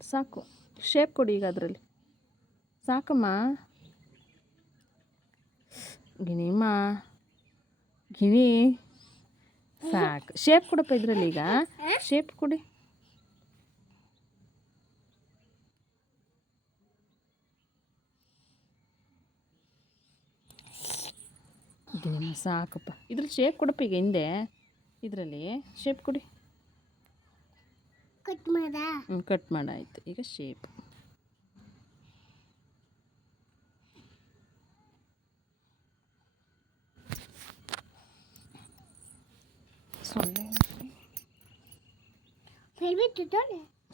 ಸಾಕು. ಶೇಪ್ ಕೊಡಿ ಈಗ ಅದರಲ್ಲಿ. ಸಾಕಮ್ಮ. ಗಿಣಿಮ್ಮ, ಗಿಣಿ. ಸಾಕು. ಶೇಪ್ ಕೊಡಪ್ಪ ಇದರಲ್ಲಿ ಈಗ. ಶೇಪ್ ಕೊಡಿ. ಗಿಣಿಮ್ಮ ಸಾಕಪ್ಪ. ಇದ್ರಲ್ಲಿ ಶೇಪ್ ಕೊಡಪ್ಪ ಈಗ ಹಿಂದೆ. ಇದರಲ್ಲಿ ಶೇಪ್ ಕೊಡಿ. ಕಟ್ ಮಾಡಾಯ್ತು. ಈಗ ಶೇಪ್.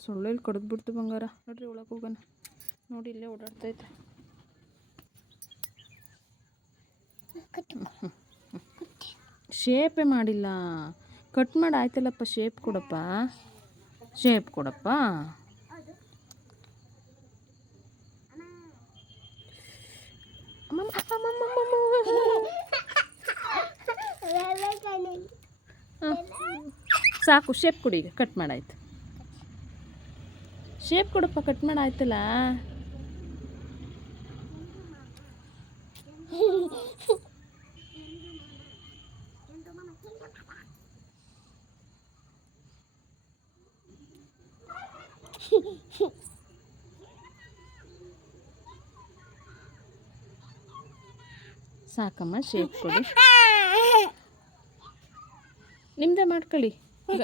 ಸೊಳ್ಳೆಲಿ ಕಡಿದ್ಬಿಡ್ತು ಬಂಗಾರ. ನೋಡ್ರಿ ಒಳಗೆ ಹೋಗೋಣ. ನೋಡಿ ಇಲ್ಲೇ ಓಡಾಡ್ತೈತೆ. ಶೇಪೇ ಮಾಡಿಲ್ಲ. ಕಟ್ ಮಾಡಿ ಆಯ್ತಲ್ಲಪ್ಪ. ಶೇಪ್ ಕೊಡಪ್ಪ. ಶೇಪ್ ಕೊಡಪ್ಪ. ಸಾಕು. ಶೇಪ್ ಕೊಡಿ ಈಗ. ಕಟ್ ಮಾಡಾಯ್ತು. ಶೇಪ್ ಕೊಡಪ್ಪ. ಕಟ್ ಮಾಡಾಯ್ತಲ್ಲ. ಸಾಕಮ್ಮ. ಶೇಪ್ ಕೊಡಿ. ನಿಮ್ಮದೇ ಮಾಡ್ಕೊಳ್ಳಿ. ಈಗ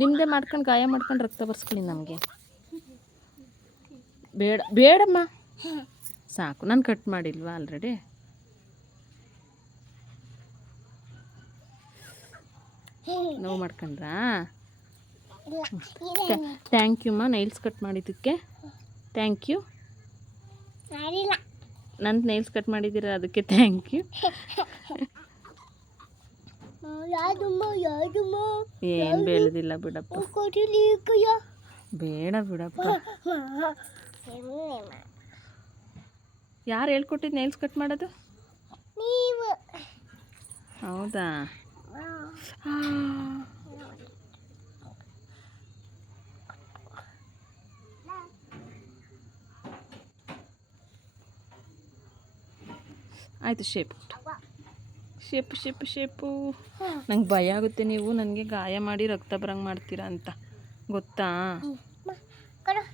ನಿಮ್ಮದೇ ಮಾಡ್ಕೊಂಡು ಗಾಯ ಮಾಡ್ಕೊಂಡು ರಕ್ತ ಬರ್ಸ್ಕೊಳ್ಳಿ ನಮಗೆ. ಬೇಡಮ್ಮ. ಸಾಕು. ನಾನು ಕಟ್ ಮಾಡಿಲ್ವಾ ಆಲ್ರೆಡಿ? ನೋವು ಮಾಡ್ಕೊಂಡ್ರಾ? ಥ್ಯಾಂಕ್ ಯು ಅಮ್ಮ ನೈಲ್ಸ್ ಕಟ್ ಮಾಡಿದ್ದಕ್ಕೆ. Thank you. ನನ್ನ ನೈಲ್ಸ್ ಕಟ್ ಮಾಡಿದ್ದೀರ ಅದಕ್ಕೆ ಥ್ಯಾಂಕ್ ಯು. ಏನು ಬೇಡದಿಲ್ಲ ಬಿಡಪ್ಪ. ಬೇಡ ಬಿಡಪ್ಪ. ಯಾರು ಹೇಳ್ಕೊಟ್ಟಿದ್ದು ನೈಲ್ಸ್ ಕಟ್ ಮಾಡೋದು? ಹೌದಾ? ಆಯಿತು. ಶೇಪು. ನಂಗೆ ಭಯ ಆಗುತ್ತೆ. ನೀವು ನನಗೆ ಗಾಯ ಮಾಡಿ ರಕ್ತ ಬರಂಗೆ ಮಾಡ್ತೀರಾ ಅಂತ ಗೊತ್ತಾ? ಕೊಡು.